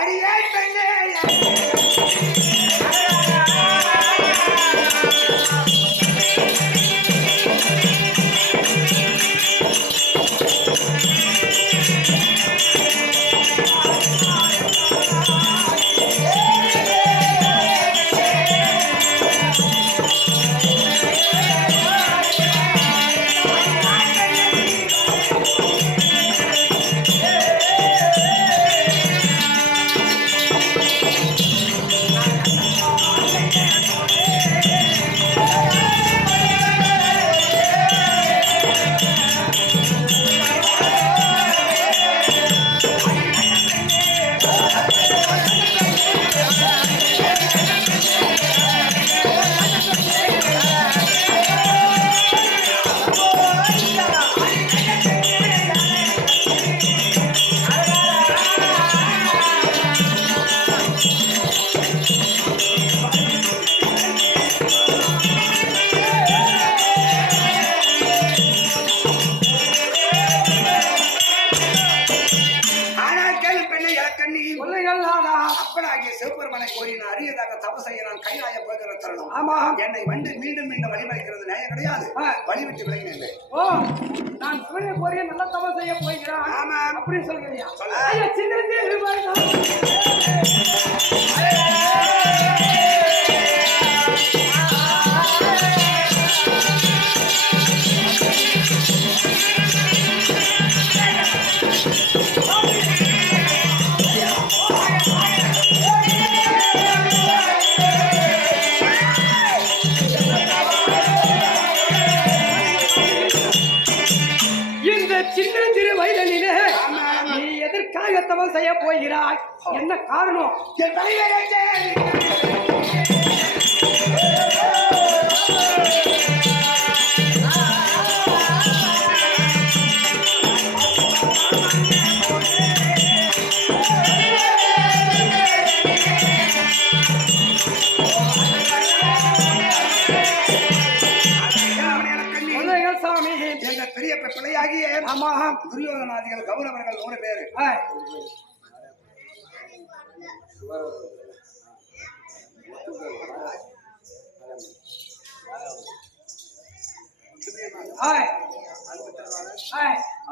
அடியே பெண்ணே என்னை வந்து மீண்டும் மீண்டும் வழிமறிக்கிறது நியாயம் கிடையாது. வழிவிட்டு விலகினேன். ஓ, நான் சிவனை கோரிய நல்ல தவம் செய்ய போகிறேன். ஆமா, அப்படி சொல்றியா? ஐயா சின்னதே சின்னஞ்சிறு வயதிலே நீ எதற்காக தவம் செய்ய போகிறாய்? என்ன காரணம்? பெரிய பிள்ளையாகிய துரியோதனாதிகள் கௌரவர்கள் 3 பேரு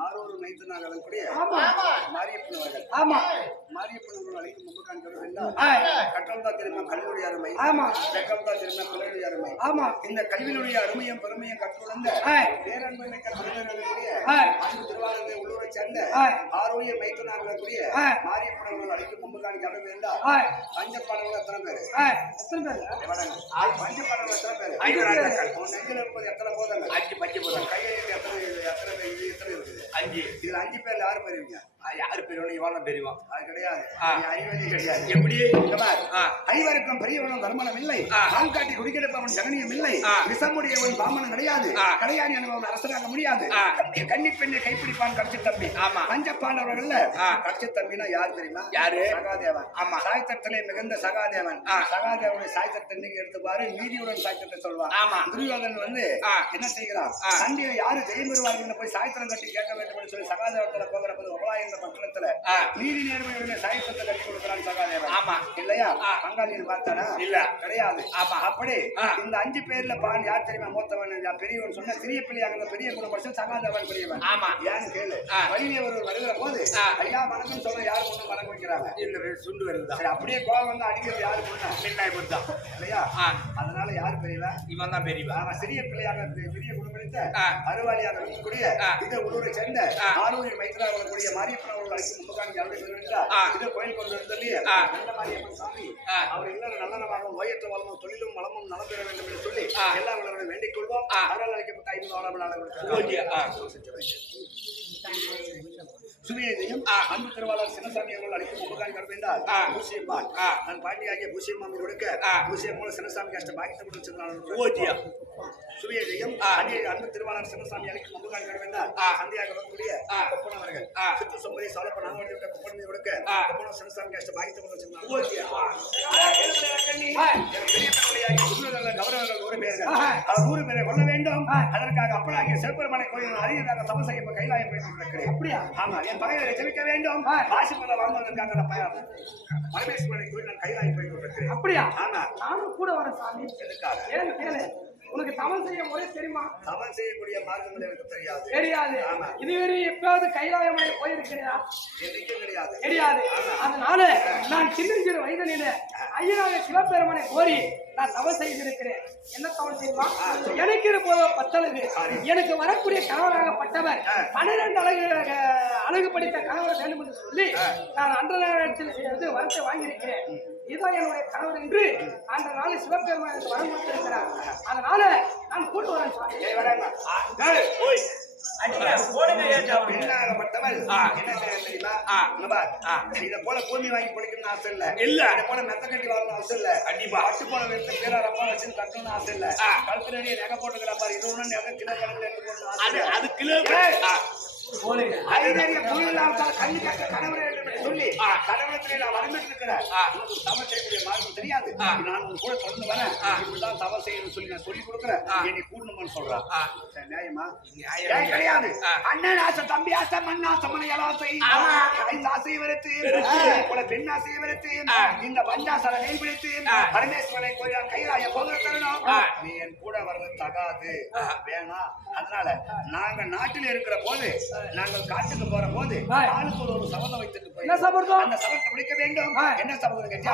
ஆரூர் மைத்துனார்கள் கூடிய மாரியப்பன் அவர்கள். ஆமா, மாரியப்பன் அவர்கள் அழைக்கும் முன்புக்கான் கட்டம்தா திரும்ப கல்வியுடைய அருமை. ஆமா, வெக்கம்தா திரும்ப பிள்ளையுடைய அருமை. ஆமா, இந்த கல்வியினுடைய அருமையும் பெருமையும் கற்றுணர்ந்த பேரன்பை கல்வியுடைய அன்பு திருவாரூரை உள்ளூரை சேர்ந்த ஆரோக்கிய மைத்துனார்கள் கூடிய மாரியப்பன் அவர்கள் அழைக்கும் முன்புக்கான் கல்வி இருந்தால் பஞ்சப்பாடல்கள் எத்தனை பேரு? பஞ்சப்பாடல்கள் எத்தனை பேரு? நெஞ்சில் இருப்பது எத்தனை போதங்கள்? 5 பஞ்சபூதங்கள். கையெழுத்து எத்தனை இருக்குது? 5. இதுல 5 பேர்ல யாரு பெரியவங்க? யாரு பெரியவனு இவனும் தெரியும். அது கிடையாது, அறிவதே கிடையாது. எப்படி? ஐவருக்கும் பெரியவனும் தர்மனம் இல்லை, பால் காட்டி குடிக்கெடுப்பவன் ஜனனியம் இல்லை, விஷமுடையவன் பாமனம் கிடையாது, கடையாணி அனுபவன் அரசராக முடியாது, கன்னி பெண்ணை கைப்பிடிப்பான் கட்சி தம்பி. பஞ்சப்பாண்டவர்கள்ல கட்சி தம்பினா யாரு தெரியுமா? யாரு? சகாதேவன். ஆமா, சாய்த்தத்திலே மிகுந்த சகாதேவன். சகாதேவனுடைய சாய்த்தத்தை இன்னைக்கு எடுத்துப்பாரு, நீதியுடன் சாய்த்தத்தை சொல்வான். துரியோதன் வந்து என்ன செய்கிறான்? சண்டையில யாரு ஜெயம் பெறுவார்கள் போய் சாய்த்தனம் கட்டி கேட்க வேண்டும் என்று சொல்லி சகாதேவத்துல போகிறப்பது உபலாய பட்டணத்துல நீதி நேர்மையுடைய சாயத்தை கட்டி கொடுக்கிறான் சகாதேவன். ஆமா இல்லையா? பங்காளியில் பார்த்தானா? இல்ல, கிடையாது. ஆமா, அப்படி இந்த 5 பேர்ல பான் யார் தெரியுமா? மூத்தவன் பெரியவன் சொன்ன சிறிய பிள்ளையாக பெரிய குணம் சகாதேவன் பெரியவன். ஆமா, ஏன்னு கேளு. வழியிலே ஒரு வருகிற போது ஐயா வணக்கம் சொல்ல யாரு கொண்டு வணக்கம் வைக்கிறாங்க? இல்ல, சுண்டு வருது. சரி, அப்படியே கோவம் வந்து அடிக்கிறது யாரு கொண்டா? மின்னாய் தான் இல்லையா? அதனால யாரு பெரியவன்? இவன் தான் பெரியவன். ஆமா, சிறிய பிள்ளையாக பெரிய குணமளித்த அறுவாளியாக இருக்கக்கூடிய இதை உள்ளூரை சேர்ந்த ஆரூர் மைத்ராக வரக்கூடிய மாரியப்பன் அவர்கள் அழைக்கும் முன்புக்கான இதை கோயில் கொண்டு சொல்லி நல்ல மாரியப்பன் சாமி அவர் எல்லாரும் நல்லனமாக ஓயற்ற வளமும் தொழிலும் வளமும் நலம் பெற வேண்டும் என்று சொல்லி எல்லா உலகம் வேண்டிக் கொள்வோம். அவரால் அழைக்கப்பட்ட 5 ஆறாம் சுவியதையும் அன்பு திருவாளர் சின்னசாமி அவர்கள் அழைக்கும் முன்புக்கான கருப்பென்றால் பூசியம்மாள் நான் பாண்டியாகிய பூசியம்மாமி கொடுக்க பூசியம்மோடு சின்னசாமி கஷ்ட பாக்கித்த முடிச்சிருந்தாலும் சுவியதையும் அன்பு திருவாளர் சின்னசாமி அழைக்கும் முன்புக்கான கருப்பென்றால் சந்தியாக வரக்கூடிய ஒப்பனவர்கள் சித்து சொம்பதி சாலப்ப நாங்கள் ஒப்பனை கொடுக்க ஒப்பனம் சின்னசாமி கஷ்ட பாக்கித்த முடிச்சிருந்தாலும் கௌரவர்கள் 100 பேர்கள். அவர் 100 பேரை கொள்ள வேண்டும். அதற்காக அப்பனாகிய சிவபெருமானை கோயில் அரியதாக தபம் செய்ய கைலாயம் போயிருக்கிறேன். அப்படியா? ஆமா, என் பகைவரை ஜெயிக்க வேண்டும். காசி பல வாழ்வதற்காக பரமேஸ்வரனை கோயில் நான் கைலாயம் போய் கொண்டிருக்கிறேன். அப்படியா? ஆமா. நானும் கூட வரேன் சாமி. எதுக்காக? கேளு கேளு. உனக்கு தவம் செய்ய முறை தெரியுமா? தவம் செய்யக்கூடிய மார்க்கங்கள் எனக்கு தெரியாது. தெரியாது. இதுவரை எப்பயாவது கைலாயமலை போயிருக்கிறதா? என்னைக்கும் கிடையாது. தெரியாது. அதனால நான் சின்னஞ்சிறு வயதிலே ஐயனாக சிவபெருமனை கோரி நான் தவம் செய்திருக்கிறேன். என்ன தவம் செய்யுமா? எனக்கு இருப்பதோ 10 அழகு. எனக்கு வரக்கூடிய கணவராகப்பட்டவர் 12 அழகு படித்த கணவர் வேண்டும் என்று சொல்லி நான் அன்ற நேரத்தில் செய்து வரத்தை வாங்கியிருக்கிறேன். இதுதான் என்னுடைய கணவர் என்று அந்த நாள் சிவபெருமான் எனக்கு வரம் கொடுத்திருக்கிறார். அதனால நான் கூட்டு வரேன் சுவாமி. பெண்ணாகப்பட்டவள் என்ன செய்ய தெரியுமா? இதை போல பூமி வாங்கி பொழிக்கணும்னு ஆசை இல்ல. இதை போல மெத்த கட்டி வாழணும் ஆசை இல்ல. கண்டிப்பா பட்டு போல எடுத்து பேரா ரப்பா வச்சு கட்டணும்னு ஆசை இல்ல. கழுத்து நிறைய நகை போட்டுக்கிற பாரு. இது ஒண்ணு நகை கிலோ கணக்குல எடுத்து போடணும் ஆசை. அது கிலோ சொல்லி கடவுளத்திலே நான் வரம்பெற்று இருக்கிறேன். தவம் செய்யக்கூடிய மார்க்கம் தெரியாது. நான் உன் கூட தொடர்ந்து வரேன். இப்படிதான் தவம் செய்யணும்னு சொல்லி நான் சொல்லி கொடுக்குறேன். என்னை கூடணும்னு சொல்றான். நியாயமா? கிடையாது. அண்ணன் ஆசை, தம்பி ஆசை, மண் ஆசை, மனையால் ஆசை, ஐந்து ஆசையை வெறுத்து பெண் ஆசையை வெறுத்து இந்த பஞ்சாசல நெய் பிடித்து பரமேஸ்வரனை கோயில் கைலாய போகிற தருணம் நீ என் கூட வர்றது தகாது, வேணாம். அதனால நாங்க நாட்டில் இருக்கிற போது, நாங்கள் காட்டுக்கு போற போது ஆளுக்கு ஒரு சபதம் வைத்துட்டு போய் அந்த சபதத்தை முடிக்க வேண்டும். என்ன சபதம் கேட்டா?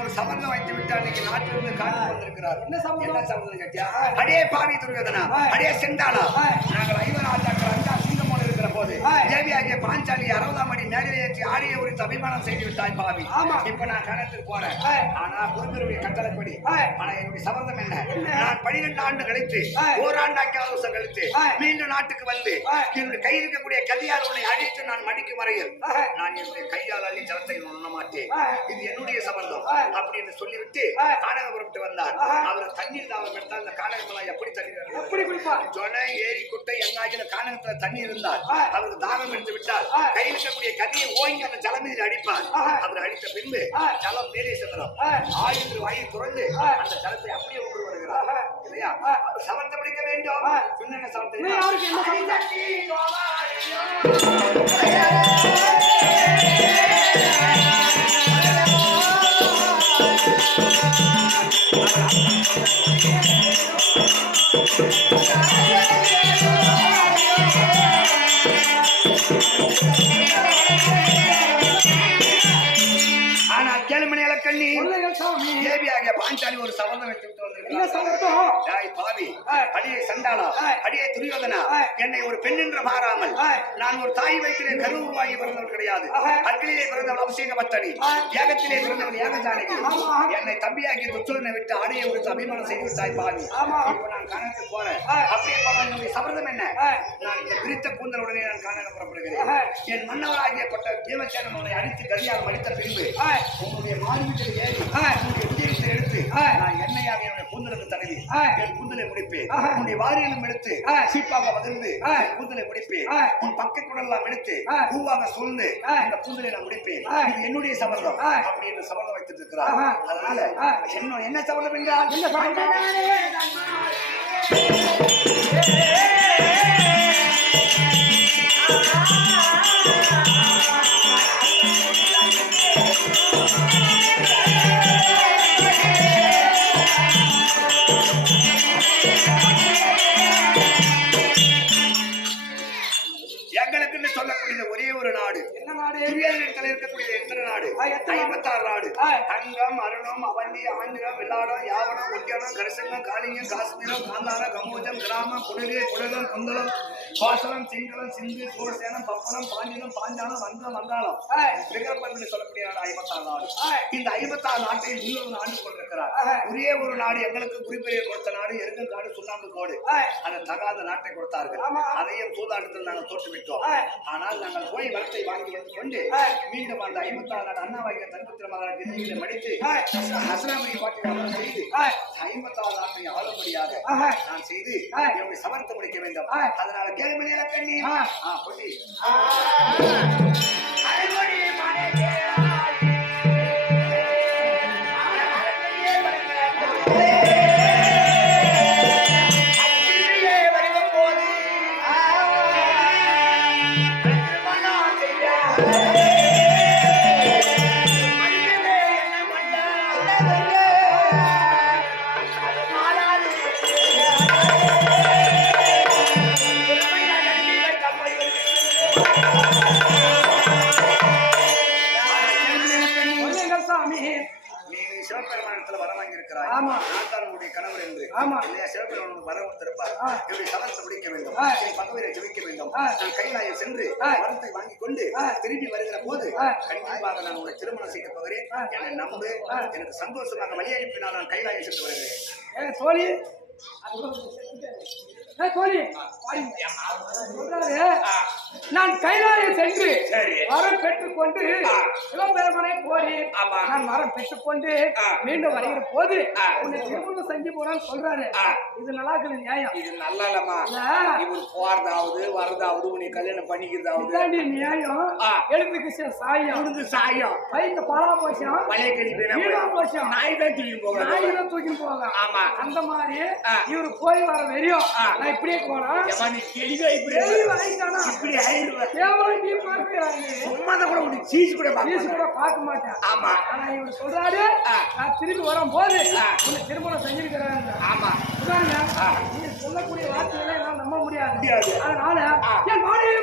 ஒரு சபதம் வைத்து விட்டால் இன்னைக்கு நாட்டிலிருந்து காட்டு வந்திருக்கிறார். என்ன சபதம் கேட்டியா? அடே பாவி துரியோதனா, அடே செண்டாளா, நாங்கள் 5 ஆண்டாக்கள் அஞ்சா சிங்கமோடு இருக்கிற போது தேவியாகிய பாஞ்சாலி 60ஆம் அடி மேடையில் ஏற்றி ஆடிய ஒரு அபிமானம் செய்து விட்டாய் பாவி. இப்ப நான் கணத்துக்கு போறேன். ஆனா குருந்தருடைய கட்டளைப்படி ஆனா என்னுடைய சபதம் என்ன? நான் 12 ஆண்டு கழித்து ஓராண்டாக்கி அவசரம் கழித்து மீண்டும் நாட்டுக்கு வந்து என்னுடைய கையில் இருக்கக்கூடிய கதியால் உன்னை அடித்து நான் மடிக்கும் வரையில் நான் என்னுடைய கையால் அள்ளி ஜலத்தை உண்ண மாட்டேன். இது என்னுடைய சபதம் அப்படின்னு சொல்லிவிட்டு கானகபுரத்து வந்தார். அவர் தண்ணீர் தாவம் எடுத்தால் இந்த கானகமெல்லாம் எப்படி தண்ணீர் எப்படி குடிப்பார்? சொன்ன ஏரி குட்டை எங்காகில கானகத்துல தண்ணி இருந்தால் அவருக்கு தாகம் எடுத்து விட்டால் கையில் இருக்கக்கூடிய கதியை ஓங்கி அந்த ஜலம் மீது அடிப்பார். அவர் அடித்த பின்பு ஜலம் மேலே சென்றோம். ஆயுள் வாயில் துறந்து அந்த ஜலத்தை அப்படியே கொண்டு வருகிறார் இல்லையா? சமத்தை பிடிக்க வேண்டும். என்னென்ன சமத்தை? ஆனால் கேளுமணி இலக்கண்ணி தேவியாகிய பாஞ்சாலி ஒரு சபதம் வைத்து பாவி, அடியே சண்டாளா, அடியே துரியோதனா, என்னை ஒரு பெண் என்று மாறாமல் நான் ஒரு தாய் வயிற்றிலே கரு உருவாகி பிறந்தவள் கிடையாது. அக்கிலே பிறந்தவள் அபிஷேகபத்தனி, ஏகத்திலே பிறந்தவள் ஏகஜானகி. என்னை தம்பியாகிய துச்சோதனை விட்டு ஆடையை விட்டு அபிமானம் செய்து விட்டாய் பாவி. இப்ப நான் கானகத்துக்கு போறேன். அப்படியே போனால் என்னுடைய சபதம் என்ன? நான் இந்த பிரித்த கூந்தலுடனே நான் கானகம் புறப்படுகிறேன். என் மன்னவராகிய பட்ட பீமசேனன் உன்னை அடித்து கரியாக மடித்த பின்பு உன்னுடைய மார்பில் ஏறி உன்னுடைய உயிரத்தை எடுத்து நான் எண்ணெயாக என்னுடைய கூந்தலுக்கு தடவி என் கூந்தலை முடிப்பேன். உன்னுடைய வாரியிலும் எடுத்து சீப்பாக பகிர்ந்து கூந்தலை முடிப்பேன். உன் பக்க குடலாம் எடுத்து பூவாக சூழ்ந்து இந்த கூந்தலை நான் முடிப்பேன். இது என்னுடைய சபதம் அப்படி என்று சபதம் வைத்துட்டு இருக்கிறார். அதனால என்ன சபதம் என்றால் என்ன சபதம்? இருக்கக்கூடிய எத்தனை நாடு? 56 நாடு. அங்கம், அருணம், அவந்தி, ஆந்திரம், வெள்ளாடம், யாவனம், ஒட்டியானம், கரிசங்கம், காளிங்கம், காஷ்மீரம், காந்தாரம், கம்போஜம், கிராமம், குடலி, குடலம், குந்தலம், பாசலம், சிங்களம், சிந்து, சூரசேனம், பப்பனம், பாண்டினம், பாஞ்சாலம், வந்தம், வந்தாளம், விக்ரம்பன் சொல்லக்கூடிய 56 நாடு. இந்த 56 நாட்டையும் இன்னொரு ஆண்டு கொண்டிருக்கிறார். ஒரே ஒரு நாடு எங்களுக்கு குறிப்பெயர் கொடுத்த நாடு எருங்கங்காடு, சுண்ணாம்பு கோடு. அந்த தகாத நாட்டை கொடுத்தார்கள். அதையும் சூதாட்டத்தில் நாங்கள் தோற்றுவிட்டோம். ஆனால் நாங்கள் போய் வரத்தை வாங்கி வைத்துக் கொண்டு மீண்டும் அந்த 56 நாள் அண்ணா வாய்க்க தன்புத்திர மகன் திருச்சிகளை மடித்து ஹசனாபுரி பாட்டி செய்து 56 நாட்களை ஆளும்படியாக நான் செய்து என்னுடைய சமர்த்த முடிக்க வேண்டும். அதனால கேள்வி கண்ணி பொட்டி சிவபெருமானத்துல வர வாங்கியிருக்கிறாய். நான் தான் உன்னுடைய கணவர் என்று இல்லையா? சிவபெருமான் வர கொடுத்திருப்பார். என்னுடைய சமரத்தை முடிக்க வேண்டும், பகவரை ஜெயிக்க வேண்டும். நான் கைலாயம் சென்று வரத்தை வாங்கி கொண்டு திரும்பி வருகிற போது கண்டிப்பாக நான் உங்களை திருமணம் செய்ய போகிறேன். என்னை நம்பு, எனக்கு சந்தோஷமாக வழி அனுப்பினால் நான் கைலாயம் சென்று வருகிறேன். தோழி நான் கைலாயம் சென்று வரம் பெற்றுக் கொண்டு சிவபெருமனை கோரி நான் வரம் பெற்றுக் கொண்டு மீண்டும் வருகிற போது உன்னை திருமணம் செஞ்சு போறான்னு சொல்றாரு. இது நல்லா இருக்குது நியாயம். இது நல்லா இல்லம்மா. இவர் போறதாவது வரதாவது உன்னை கல்யாணம் பண்ணிக்கிறதாவது நியாயம். எழுத்துக்கு சாயம் சாயம் வயிற்று பலா போச்சம் பழைய கழிப்பு போச்சம் நாய் தான் தூக்கி போக தூக்கிட்டு போவாங்க. ஆமா, அந்த மாதிரி இவரு போய் வர வெறியும் நான் இப்படியே போனா பார்க்க மாட்டேன். ஆமா, ஆனா இவர் சொல்றாரு நான் திரும்பி வரும் போது உன்னை திருமணம் செஞ்சிருக்கிறேன். ஆமா, நீ சொல்லக்கூடிய வார்த்தைகளை எல்லாம் நம்ப முடியாது. அதனால என் மாநில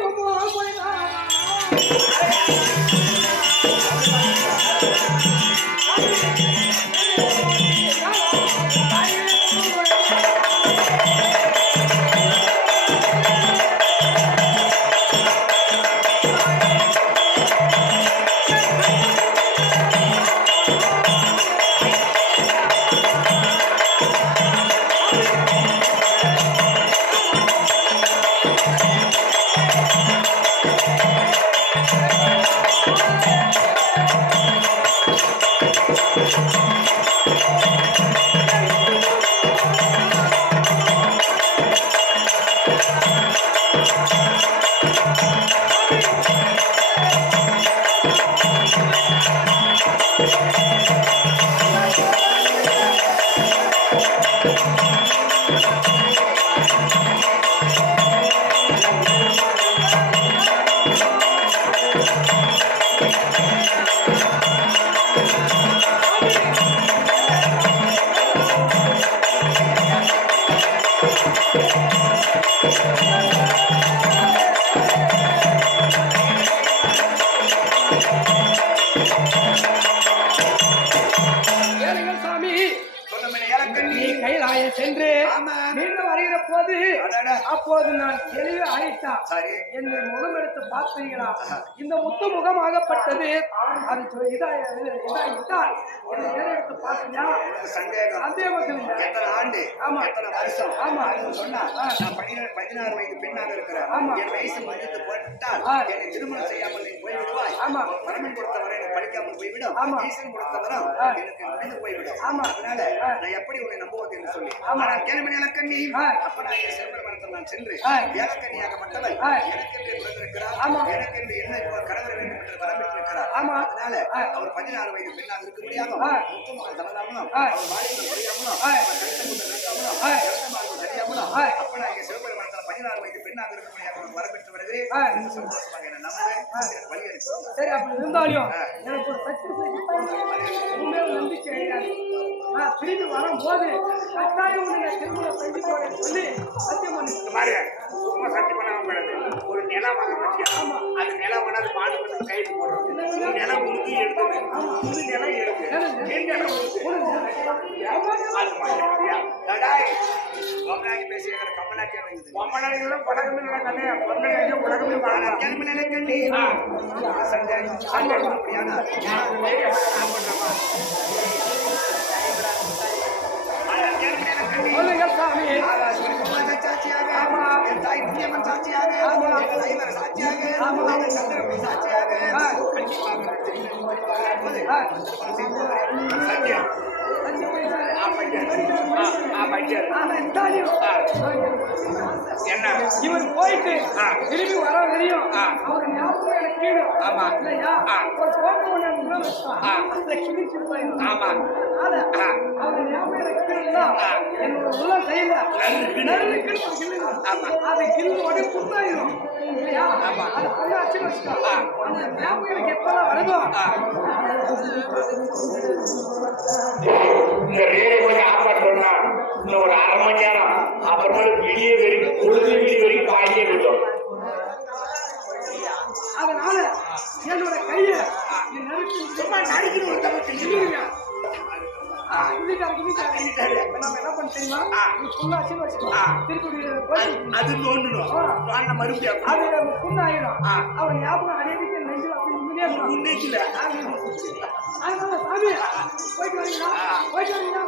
கைலாயம் சென்று மீண்டும் வருகிற போது அப்போது நான் தெளிவு ஆயிட்டா என்னை முகம் எடுத்து பார்த்தீங்களா? இந்த முத்து முகமாகப்பட்டது அது இதாயிட்டால் எடுத்து பார்த்தீங்களா? பதினாறு வயது பெண்ணாக இருக்கிறார். என் வயசு மதித்து போட்டால் என்னை திருமணம் செய்யாமல் நீ போய்விடுவாய். பரமன் கொடுத்தவரை எனக்கு படிக்காமல் போய்விடும். ஈசன் கொடுத்தவரம் எனக்கு முடிந்து போய்விடும். அதனால நான் எப்படி உன்னை நம்புவது என்று சொல்லி கேள்வி இலக்கண்ணி அப்படா சிவபெருமானத்தை நான் சென்று ஏலக்கண்ணியாகப்பட்டவள் எனக்கென்று பிறந்திருக்கிறார். எனக்கென்று என்ன கடவுள் வேண்டும் என்று வரம்பெற்றிருக்கிறார். அதனால அவர் 16 வயது பெண்ணாக இருக்க முடியாமோ முத்தமாக தவறாமலும் அவர் வாலிபம் முடியாமலும் தெரியாமலும் அப்படா சிவபெருமானத்தில் 16 வயது பெண்ணாக இருக்க முடியாமல் வரப்பெற்று வருகிறேன். சந்தோஷமாக என்ன நம்புவேன். வழி அனுப்பி சரி. அப்படி இருந்தாலும் எனக்கு ஒரு நம்பிக்கை கிடையாது. நான் திரும்பி வரும்போது கட்டாயம் திருமணம் செஞ்சு போறேன்னு சொல்லி சத்தியம் பண்ணி சத்தியம் பண்ண ஒரு நிலம் வாங்க வச்சு அது நிலம் வேணாது மாடு பண்ணி கைது போடுறோம். நிலம் உறுதி எடுத்தது புது நிலம் எடுத்து கமலாடி பேசிய கமலாட்டி கமலாடிகளும் படகமே நடக்காது. உலகமே கேள்வி நிலைக்கண்டி அப்படியான சாட்சியாக சத்தியம் என்ன இவன் போயிட்டு திரும்பி வர வரையும் அவர் ஞாபகம் எனக்கு கீழும் ஆமா இல்லையா ஒரு கோபம் ஒண்ணு அந்த கிழிச்சிருப்பாங்க ஆமா அவர் ஞாபகம் எனக்கு கீழும் என்னோட உலகம் கையில நறுக்கு அது கிள்ளு உடனே புண்ணாயிரும் இல்லையா அது புண்ணாச்சுன்னு வச்சுக்கோ அந்த ஞாபகம் எனக்கு எப்பதான் வருதோ இந்த ரேடியோ கொஞ்சம் ஆஃப் பண்ணோம்னா இன்னும் ஒரு 1/2 மணி நேரம் அப்புறமா விடிய வரைக்கும் பொழுது விடிய வரைக்கும் பாடியே விட்டோம். அதனால என்னோட கையை சும்மா நடிக்கிற ஒரு தவிர்த்து இல்லைங்க நம்ம என்ன பண்ண தெரியுமா புண்ணாச்சுன்னு வச்சுக்கோ திருப்பி அது தோண்டணும் மறுபடியும் அது புண்ணாயிரும் அவன் ஞாபகம் அடையதுக்கு நெஞ்சில் அப்படி முன்னேக்கல அதனால சாமி போயிட்டு வரீங்களா போயிட்டு வரீங்களா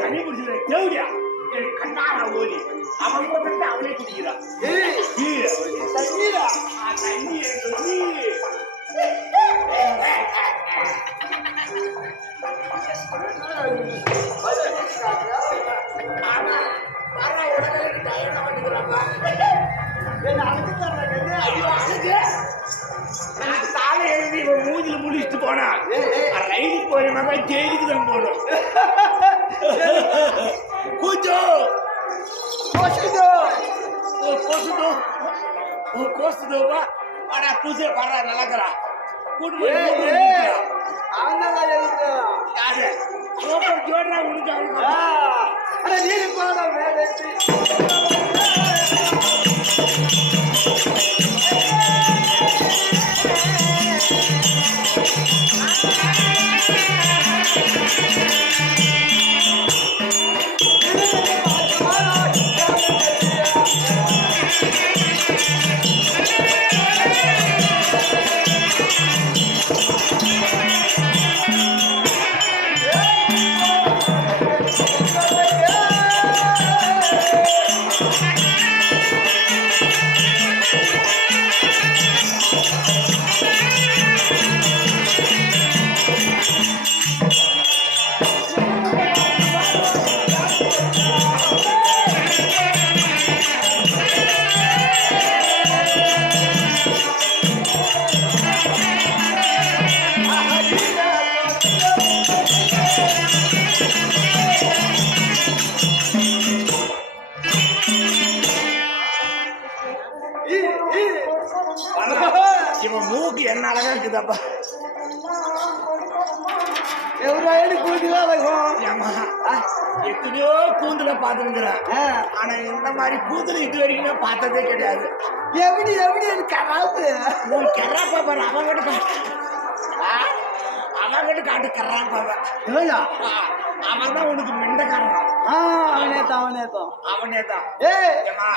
தண்ணி குடிச்சு தேவையா கண்ணால ஓடி அவன் போட்டு அவளே குடிக்கிறான் தண்ணி தாலை எழுதி இவன் மூஞ்சில முடிச்சுட்டு போனா ரயிலுக்கு போறேன்னா ஜெயிலுக்கு தான் போகணும். கூச்சோ கோசுதோவா ஆனா பூசே படுறா நல்லாக்கிறா கூட்டு ஜோடுறா உனக்கு அவனுக்கு நீரு போட வேலை இவன் மூக்கு என்ன அழகா இருக்குதாப்பா. எவ்வளோ கூடுதலா இருக்கும். ஏமா எத்தனையோ கூந்தல பார்த்துருக்குறேன். ஆனா இந்த மாதிரி கூந்தல் இது வரைக்குமே பார்த்ததே கிடையாது. எப்படி அது கராப்பு உன் கெராப்பா பாரு. அவன் கிட்ட காட்டு கர்றாப்பா. அவன் தான் உனக்கு மெண்டக்காரன். அவனே தான். ஏமா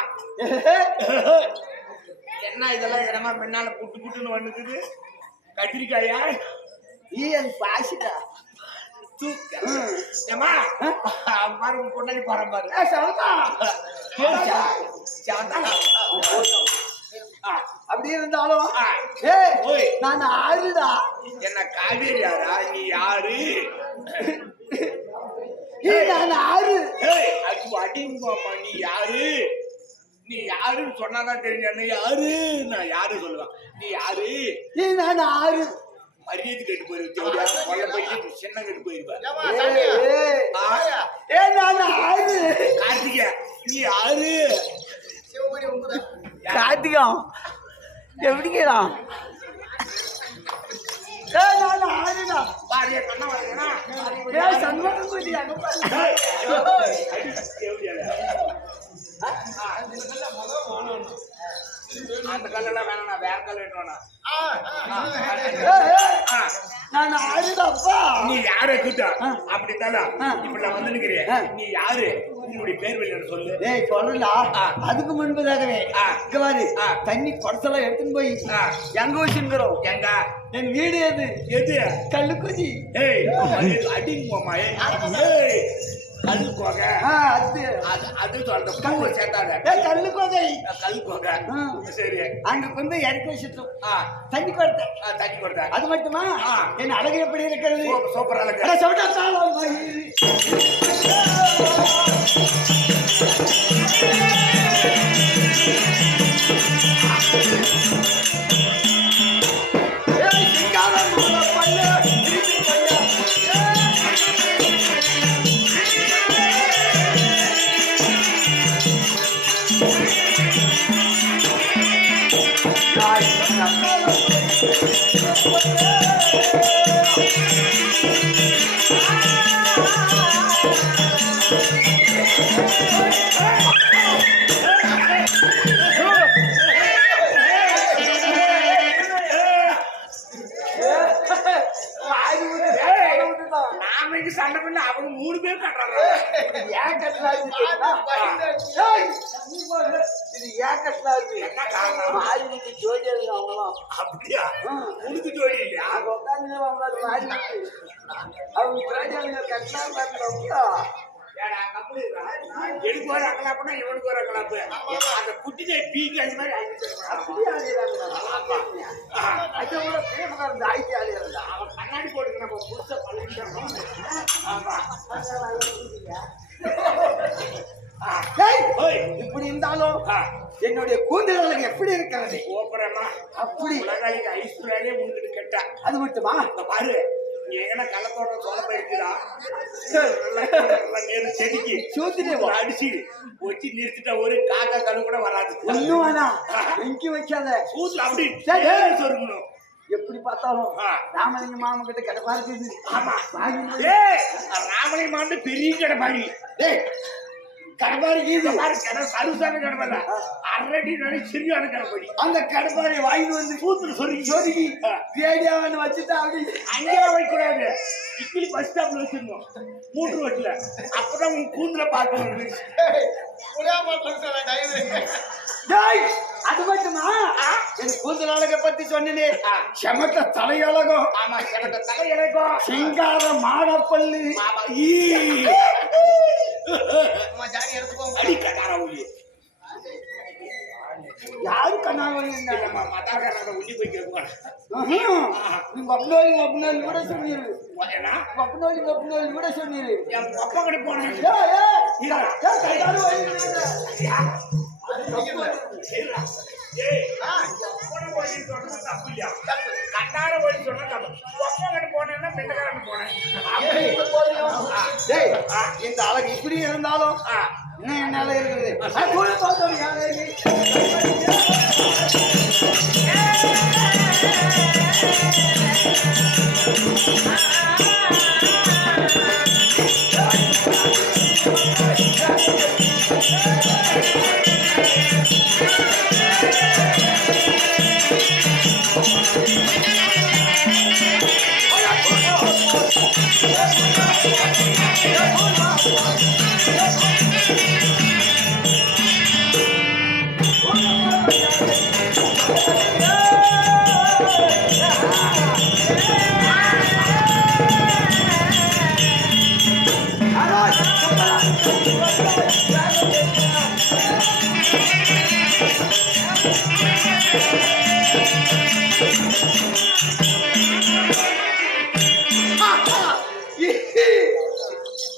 என்ன இதெல்லாம் என்னமா முன்னால புட்டு புட்டுன்னு வந்துக்குது. கத்திரிக்காயா பாசிட்டா ஏமா பாரு கொண்டாடி போறேன் பாரு. அப்படி இருந்தாலும் நான் ஆறுடா. என்ன காவேரியாரா? நீ யாரு? நான் ஆறு. அடிங்கப்பா நீ யாரு? நீ யாருன்னு சொன்னாதான் தெரிஞ்ச. யாரு? நான் யாரு சொல்லுவேன். நீ யாரு? நான் ஆறு. மரியாதை கெட்டு போயிருவேன். போயிட்டு சின்ன கெட்டு போயிருவேன். நான் ஆறு. கார்த்திகா நீ யாரு? கார்த்திகம் எப்படிங்கிறான்? நான் ஆறுடா. பாரு பண்ண வரேன்னா சண்முகம் அந்த கல்லெல்லாம் வேணாம். வேற கல் வேணும்னா நான் ஆறுடாப்பா. நீ யாரு கூட்டா? அப்படித்தானா இப்ப நான் வந்து நிக்கிறேன். நீ யாரு? உன்னுடைய பேர் வெளியில சொல்லு. சொல்லலா. அதுக்கு முன்பதாகவே பாரு தண்ணி குடசெல்லாம் எடுத்துன்னு போய் எங்க வச்சுக்கிறோம். எங்க என் வீடு எது? எது? கல்லுக்குச்சி. அடிங்கம்மா கல் கோகை. அது சொல்ற பூவை சேர்த்தாத. கல்லு கோகை. கல் கோகை. சரி அங்க கொண்டு இறக்கி வச்சுட்டோம். தண்ணி கொடுத்தேன். தண்ணி கொடுத்தேன். அது மட்டுமா என் அழகு எப்படி இருக்கிறது? சூப்பர் அழகு. சண்டை பண்ண அவங்க 3 பேர் கட்டுறாங்க. ஏன் கட்டலா இருக்கு? இது ஏன் கட்டலா இருக்கு? என்ன காரணம்? மாறிக்கு ஜோடி அவங்களாம். அப்படியா? உனக்கு ஜோடி இல்லையா? உட்காந்து மாறி அவங்க ஜோடி கட்டலா பார்த்தா எனக்கு ஒரு அக்கலாப்புனா இவனுக்கு ஒரு அக்கலாப்பு. அந்த குட்டியை பீக்கு அந்த மாதிரி அவன் கண்ணாடி போட்டுக்க நம்ம புதுசா பழகிட்டோம். இப்படி இருந்தாலும் என்னுடைய கூந்தல்களுக்கு எப்படி இருக்கிறது? கோபுரமா அப்படி உலகாளிக்கு ஐஸ்வர்யாலே முன்கிட்டு கேட்டா. அது மட்டுமா? பாரு எங்கன்னா கள்ளத்தோட்டம் சோழ போயிருக்குதா? நேரு செடிக்கு சூத்தினே அடிச்சு வச்சு நிறுத்திட்டா ஒரு காக்கா கணு கூட வராது. ஒண்ணும் வேணாம். எங்கி வைக்காத சூத்துல அப்படி சொருக்கணும். எப்படி பார்த்தாலும் ராமலிங்க மாமன் கிட்ட கடப்பா இருக்குது. ஆமா ராமலிங்க மாமன் பெரிய கடப்பாடி. கடப்பாடிக்கு இந்த மாதிரி கடை சருசான கடப்பால அரடி சரியான கடப்பாடி. அந்த கடப்பாடி வாங்கி வந்து சூத்துல சொருக்கி ரேடியாவன்னு வச்சுட்டா அப்படி அங்கேயே வைக்கூடாது. இட்லி பஸ் ஸ்டாப்ல வச்சிருந்தோம் 3 ரோட்ல. அப்பதான் உன் கூந்தல பார்க்கணும். அது மட்டுமா? என் கூந்தல் அழகை பத்தி சொன்னே. செமட்ட தலையழகம். ஆமா செமட்ட தலையழகம். சிங்கார மாடப்பள்ளி. அடி கட்டார உள்ளி. யாரு கண்ணாங்க உள்ளி போய்க்கிறோம். நீ பப்னோலி கூட சொன்னீரு. பப்னோலி கூட சொன்னீரு. என் அப்பா கூட போனேன். கண்ணாட வழி சொன்னா போனேன்னா பெண்ணக்காரன் போனேன். இந்த அழகு இப்படி இருந்தாலும் இன்னும் என்னால இருக்குது.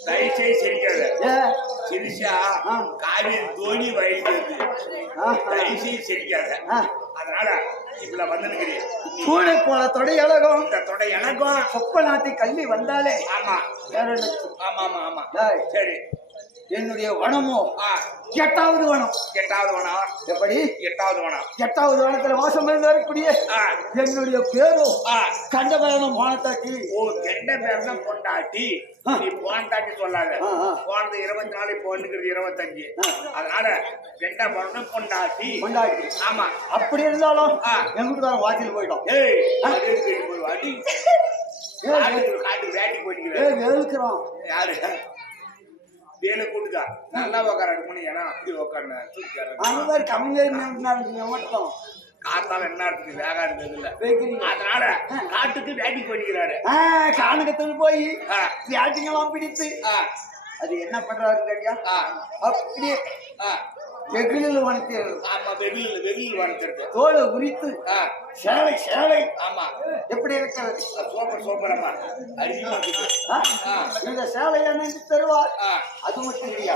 தயவுசெய்து சிரிக்காத. ஏ, சிரிச்சா ஆ. காவிரி தோணி வழிகிறது. தயவுசெய்து சிரிக்காத. அதனால இப்ப வந்துருக்கிறேன். பூனை போல தொடை அழகும் இந்த தொடை எனக்கும். சொப்ப நாட்டி கல்வி வந்தாலே ஆமா வேற என்ன? ஆமா ஆமா ஆமா. டேய், சரி. என்னுடைய வனமோ ஆ, 8வது வனம். எட்டாவது வனம். எப்படி? எட்டாவது வனம். 8வது வனத்துல வாசம் இருந்து வரக்கூடிய ஆ, என்னுடைய பேரோ ஆ. கண்டபயணம் வானத்தாக்கி. ஓ, கெண்ட பேர் தான் பொண்டாட்டி. நீ போனதாட்டி சொல்லாத. ஆ, ஆ. போனது 24, போனுங்கிறது 25. அதனால கெண்ட பேர் பொண்டாட்டி. கொண்டாடி. ஆமா. அப்படி இருந்தாலும் ஆ. எங்க வீட்டுக்காரன் வாக்கில் போயிட்டோம். ஏய், அது எதுக்கு ஒரு வாட்டி? காட்டுக்கு வேட்டி போயிட்டு வெளுக்கிறோம். யாரு வேலை கூட்டுதா நல்லா உக்கார எடுக்கணும். ஏன்னா அப்படி உக்காருன தூக்கிக்கார அந்த மாதிரி கம்மியா மட்டும் காத்தால என்ன இருக்குது வேகா இருந்தது இல்ல. வைக்கிறீங்க. அதனால காட்டுக்கு வேட்டி போய்க்கிறாரு. காணகத்தில் போய் வியாட்டிங்கெல்லாம் பிடித்து அது என்ன பண்றாரு கேட்டியா? அப்படியே வெகுளில் வனத்து. ஆமா, வெவில் வளர்த்துருக்கு. தோலை உரித்து சேலை சேலை ஆமா, எப்படி இருக்கிறது? சூப்பரமா அரிசிமா இருக்குது. இந்த சேலையை நினைச்சு தருவார். அது மட்டும் இல்லையா,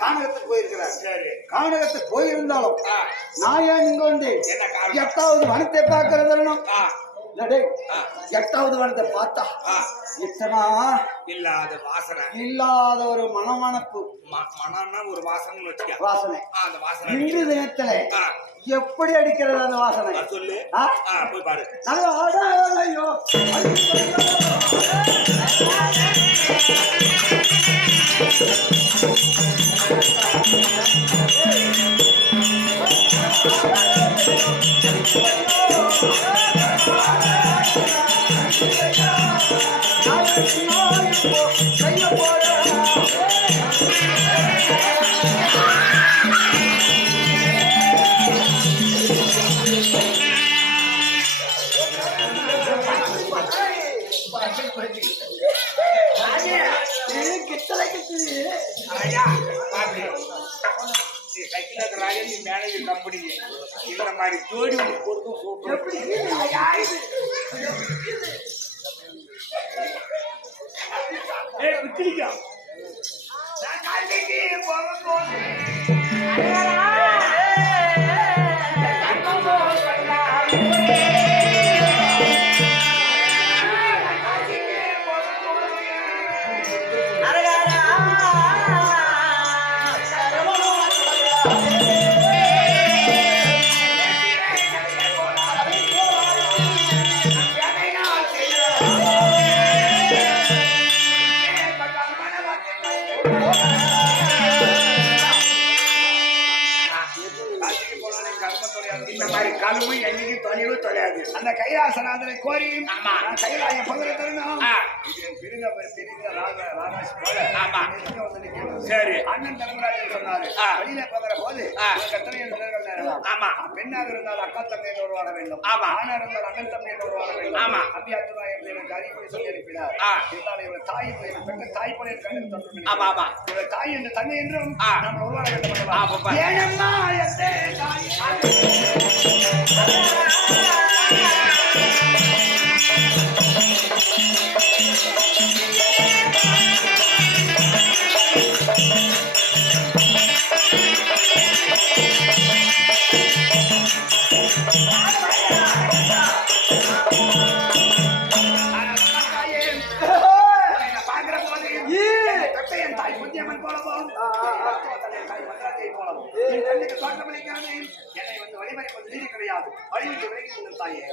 கானகத்துக்கு போயிருக்கிறார். சரி, கானகத்துக்கு போயிருந்தாலும் நான் ஏன் இங்க வந்து 8வது வனத்தை பார்க்கறதும் 8வது வனத்தை பார்த்தா இத்தனா இல்லாத வாசனை, இல்லாத ஒரு மனமணப்பு. மனம்னா ஒரு வாசனை வச்சுக்க. வாசனை அந்த வாசனை இன்று தினத்துல எப்படி அடிக்கிறது அந்த வாசனை? சொல்லு. போய் பாரு. ஐயோ, மேனேஜர் கம்பெனிக்கு இந்த மாதிரி ஜோடி பொறுத்து சூப்பர். வித்திரிக்கா இந்த மாதிரி கழுவு என்னைக்கு தொலைவு தொலையாது. அந்த கைலாசநாதனை கோரி ஆமா கைலாய பகுதியை தரணும். சரி, அண்ணன் தர்மராஜன் சொன்னாரு வெளியில பகிர போது எத்தனை நேரம். ஆமா, பெண்ணாக இருந்தால் அக்கா தங்கையோடு உருவாட வேண்டும். ஆமா, ஆனா இருந்தால் அண்ணன் தம்பியோடு உருவாட வேண்டும். ஆமா, அப்படி அத்துவா என்று எனக்கு அறிவுரை சொல்லி அனுப்பினார். இருந்தாலும் இவர் தாய் பெற்ற தாய் பழைய கண்ணு தந்து. ஆமா ஆமா, இவர் தாய் என்று தங்கை என்றும் நம்ம உருவாட வேண்டும். ஏனம்மா என்னை வந்து வழிமுறை கொஞ்சம் நீதி கிடையாது. வழிமுறை விலகி தாயே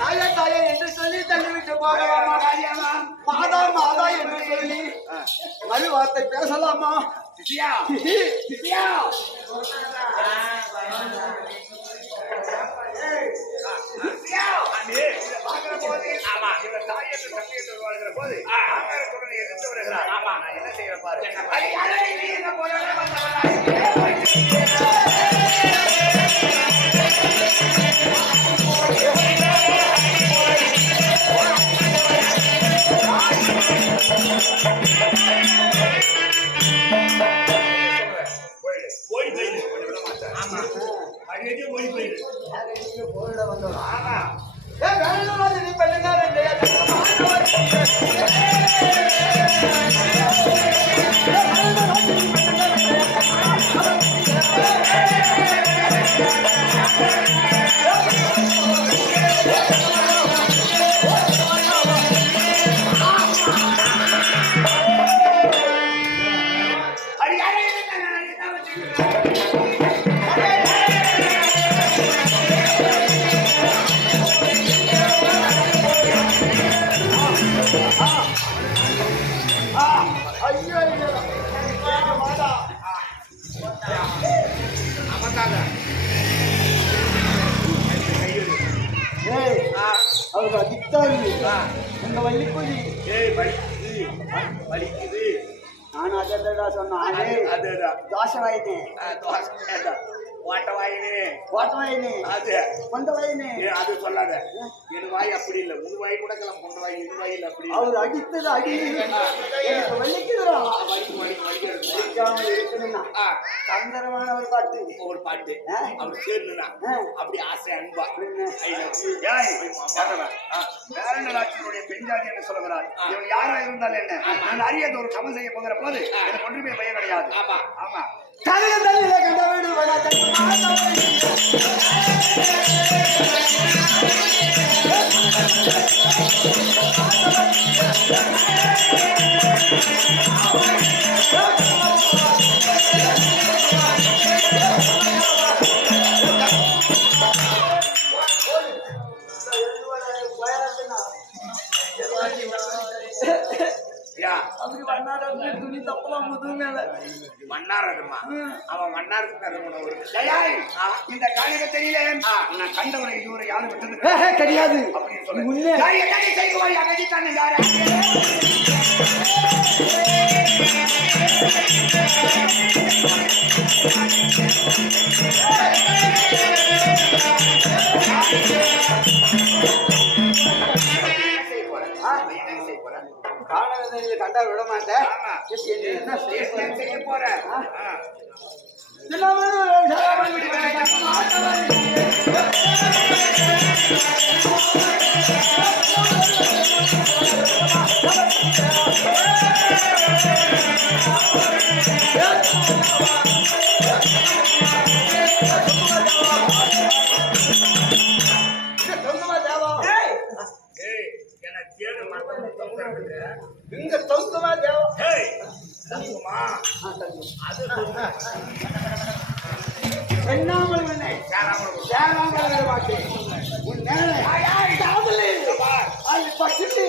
தாயே தாயே என்று சொல்லி தள்ளிவிட்டு போகலாமா? மாதா மாதா என்று சொல்லி மறு வார்த்தை பேசலாமா? சித்தியா சித்தியா என்ன செய்யற பாரு ஓடி போயிடு விட மாட்டேன். ஆமா அடிக்கடி ஓடி போயிடு. போயிட வந்தோம். ஆமா நீ பண்ணுங்க அவர் அடித்தாரு உங்க வள்ளிக்குடி. ஏய் வலிக்குது வலிக்குது. நான் அதடா சொன்னேன். அதுதான் தோசை வாயினே தோசை ஓட்ட வாயினே ஓட்ட வாயினே அது கொண்ட வாயினே. அது சொல்லாத. என் வாய் அப்படி இல்லை. உன் வாய் கூட கிளம்ப கொண்ட வாய் என் வாயில் அப்படி அவர் அடித்தது அடி எனக்கு வலிக்குதுடா. இருக்கணும்னா சந்தரமான ஒரு பாட்டு ஒரு பாட்டு அவர் சேர்ந்துனா அப்படி ஆசை அன்பா வேரண்டராட்சியினுடைய பெண்ஜாதி என்று சொல்லுகிறார். இவன் யாரா இருந்தால் என்ன, நான் அறியது ஒரு சமம் செய்ய போகிற போது எனக்கு ஒன்றுமே பயம் கிடையாது. ஆமா ஆமா கனக தண்ணியில கண்ட வீடு அப்படி வண்ணார துணி தப்பலாம் முதுகு மேல மன்னாரதுமா அவன் மன்னாருக்கு இந்த காகிதத்திலே நான் கண்டவரை இதுவரை யாரும் விட்டது கிடையாது அப்படின்னு சொல்லி முன்னே செய்வாய் அகதித்தானே யாரு கண்டா விட மாட்டேன். என்ன செய்ய போற இங்க தொங்குமா தேவா எண்ணாமல் உன்னை சேராமல் விட மாட்டேன். உன் மேலே அது பட்டுட்டு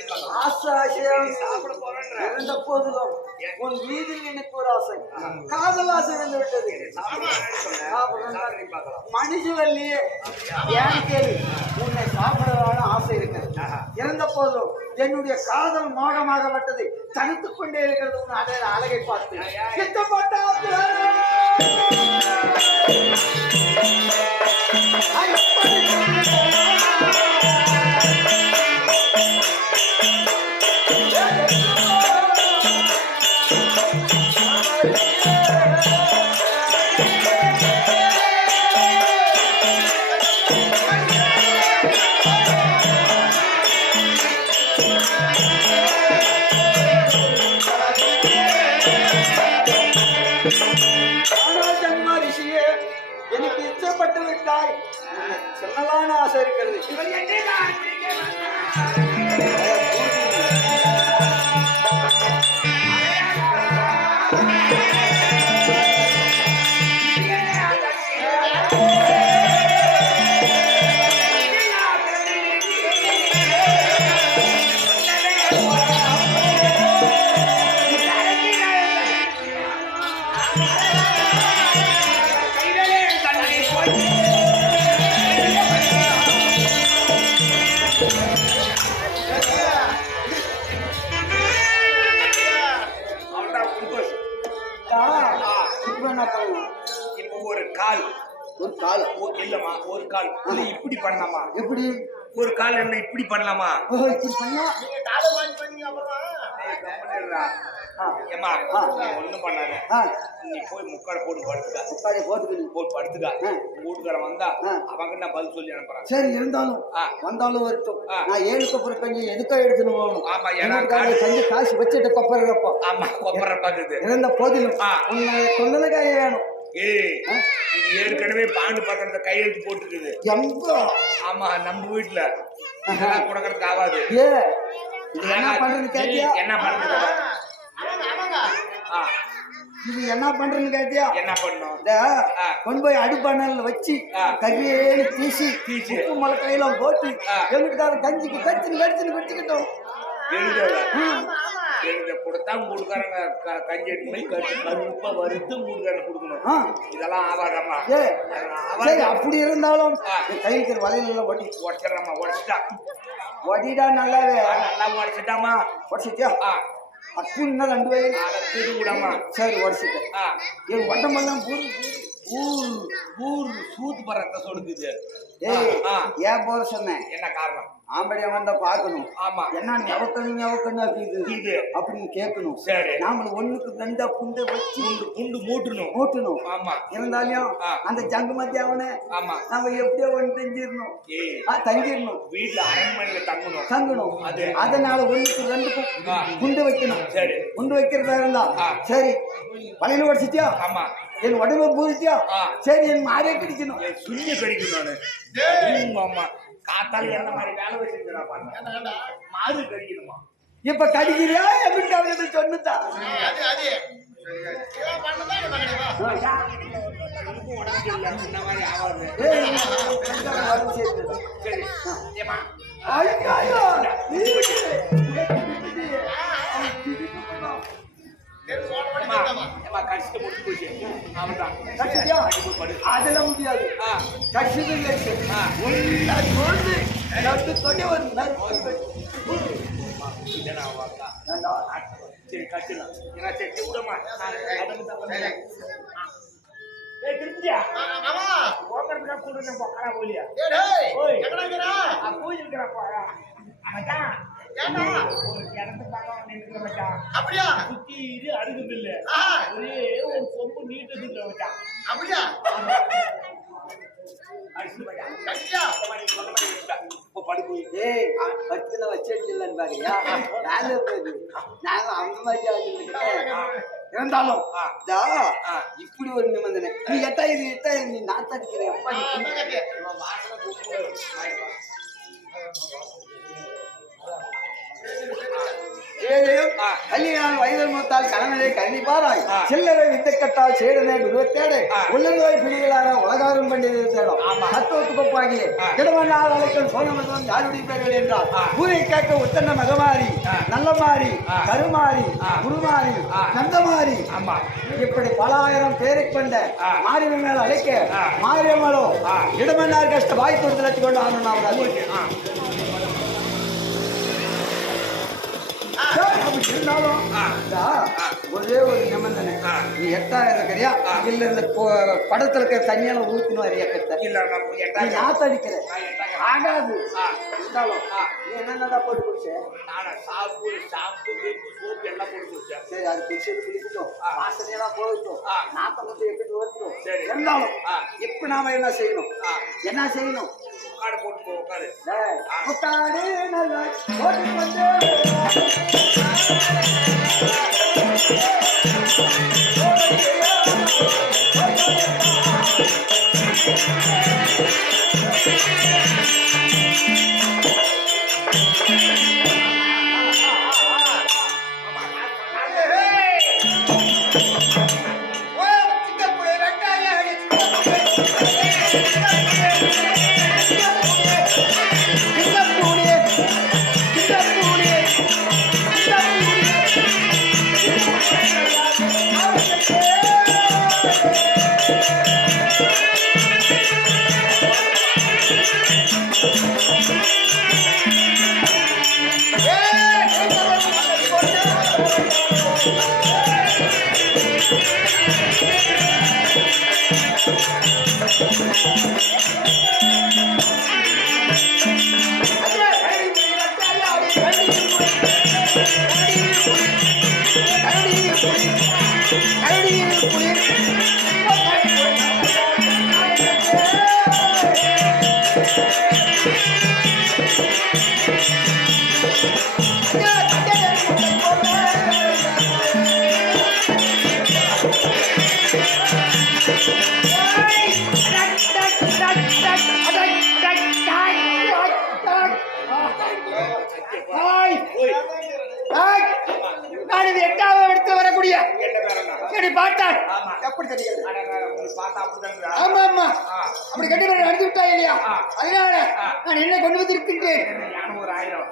நானும் சாப்பிட போற இருந்த போதிலும் உன் மீதில் எனக்கு ஒரு ஆசை, காதல் ஆசை வந்து விட்டது. மனுஷவல்லியே ஏன் கேள்வி, உன்னை சாப்பிடவான ஆசை இருக்கிறது. இருந்த போதும் என்னுடைய காதல் மோகமாகப்பட்டது தனித்துக் கொண்டே இருக்கிறது. உன் அழகை பார்த்து கிட்டப்பட்ட எனக்கு இச்சப்பட்டு விட்டாய். சொல்லலான ஆசை இருக்கிறது. இல்லம்மா, ஒரு கால் இப்படி பண்ணலாமா? எப்படி ஒரு கால் என்ன இப்படி பண்ணலாமா? இப்படி பண்ணா ஏமா ஒண்ணும் பண்ணாத, நீ போய் முக்காட போட்டு படுத்துக்கா. முக்காடை போட்டு படுத்துக்கா. வீட்டுக்காரன் வந்தா அவங்க நான் பதில் சொல்லி அனுப்புறேன். சரி, இருந்தாலும் வந்தாலும் வரட்டும். நான் 7 கொப்பரை கஞ்சி எதுக்கா எடுத்துன்னு போகணும்? ஆமா, ஏன்னா கஞ்சி காசு வச்சுட்டு கொப்பரை வைப்போம். ஆமா, கொப்பரை பாக்குது. இருந்த போதிலும் உன்னை கொள்ளக்காய வேணும். ஏற்கனவே பாண்டு பத்திரத்தை கையெழுத்து போட்டுருக்குது. ஆமா, நம்ம வீட்டுல கொடுக்கறதுக்கு ஆகாது. என்ன பண்றதுன்னு கேட்டியா? என்ன பண்றது? இது என்ன பண்றேன்னு கேட்டியா? என்ன பண்ணும்? கொண்டு போய் அடுப்பானல வச்சு கறியேன்னு தீசி உப்பு மிளகாயெல்லாம் போட்டு எங்கிட்ட கஞ்சிக்கு கடிச்சுன்னு குடிச்சுக்கிட்டோம். கொடுத்தா மூடுக்காரங்க கஞ்சி எடுத்து போய் கருப்பா வறுத்து மூடுக்காரங்க கொடுக்கணும். இதெல்லாம் ஆவாதம்மா. சரி, அப்படி இருந்தாலும் கைக்கு வலையில ஒட்டி உடச்சிடறாமா. ஒட்டிடா நல்லாவே நல்லா உடச்சிட்டாமா. உடச்சிட்டியா? அப்படின்னா 2 வயல் இது கூடமா. சரி, உடச்சிட்டேன். என் உடம்பெல்லாம் ஊர் சூத்து பறத்தை சொல்லுது. ஏன் போற சொன்னேன்? என்ன காரணம்? ஆம்படியா வந்தா பாக்கணும். ஆமா, என்ன நெவக்கணும் இது அப்படின்னு கேட்கணும். சரி, நாமளும் 1க்கு 2 புண்டை வச்சு புண்டு மூட்டணும். ஆமா, இருந்தாலும் அந்த ஜங்கு மத்தியாவன ஆமா நம்ம எப்படியோ ஒன்று தங்கிடணும். வீட்டுல அரண்மனையில தங்கணும். அதனால 1க்கு 2க்கும் குண்டு வைக்கணும். சரி, குண்டு வைக்கிறதா இருந்தா சரி. வலையில உடச்சிட்டியா? ஆமா. என் உடம்பு பூரிச்சியா? சரி, என் மாறே கடிக்கணும். சுண்ணி கடிக்கணும் நானு. ஆமா, காத்தால என்ன மாதிரி வேலை வச்சிருக்கா பாருங்க. மாறு கடிக்கணுமா? இப்ப கடிக்கிறியா? எப்படி சொன்னதா? அதெல்லாம் முடியாது. சரி, கட்டலாம். ஏன்னா செட்டி விடமா திருப்தியா போக்குறதுக்கா கூடுங்க. பொக்கரா போலியா பூஜிருக்கிறப்பா ஒரு கிணத்து பக்கம் நின்றுக்கிற வச்சான். அப்படியா? சுத்தி இது அடுக்குது இல்ல, ஒரே ஒரு கொம்பு நீட்டதுக்குள்ள வச்சான். அப்படியா? இருந்தாலும் இப்படி ஒரு நிபந்தனை. நீ எட்டா நீ நாத்தடிக்கிற வேலையும் கல்யாண வயதில் மூத்தால் கணவனை கண்டிப்பாராய் சில்லறை வித்துக்கட்டால் சேடனை குருவத்தேடு உள்ளங்கோய் பிடிகளான உலகாரும் பண்டிகை தேடும் தத்துவத்துப்பாகிய கிடவனால் அழைக்கும் சோழமந்தம் யாருடைய பேர்கள் என்றால் ஊரை கேட்க உத்தன்ன மகமாரி நல்லமாரி கருமாரி குருமாரி நந்தமாரி இப்படி பல ஆயிரம் பேரை கொண்ட மாரியம்மன் அழைக்க மாரியம்மளோ இடமன்னார் கஷ்ட வாய் கொடுத்து லட்சம் கொண்டு ஆகணும் இருந்தாலும் ஒரே ஒரு நிபந்தனை நீ 8000 இருக்கிறியா இல்ல இந்த படத்துல இருக்கிற தண்ணியால ஊத்தினும் அறியக்கத்த இல்ல நாத்து அடிக்கிற ஆகாது இருந்தாலும் நீ என்னென்னதான் போட்டு குடிச்சேன் சரி அது குடிச்சது குளிக்கட்டும் வாசனையெல்லாம் போகட்டும் நாத்தை மட்டும் எங்கிட்டு வரட்டும் இருந்தாலும் இப்ப நாம என்ன செய்யணும் போட்டு உட்காரு நல்லா போட்டு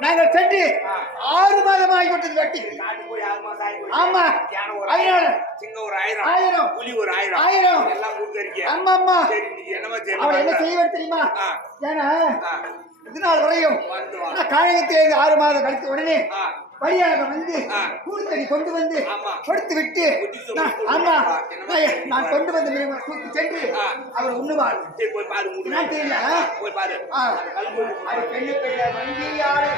நாங்கள் சென்று 6 மாதம் ஆகிவிட்டது வெட்டி. ஆமா அதனால சிங்கம் ஒரு 1000 புலி ஒரு 1000 எல்லாம் கூட்டிருக்கீங்க. ஆமா ஆமா என்னமா அவன் என்ன செய்வார் தெரியுமா? ஏன்னா இதனால் வரையும் காயகத்திலிருந்து 6 மாதம் கழித்த உடனே வழியாக வந்து கூடுதடி கொண்டு வந்து கொடுத்து விட்டு நான் கொண்டு வந்து தூக்கி சென்று அவர் உண்ணுவார். நான் தெரியல பெண்ணு பெண்ண வங்கியாரு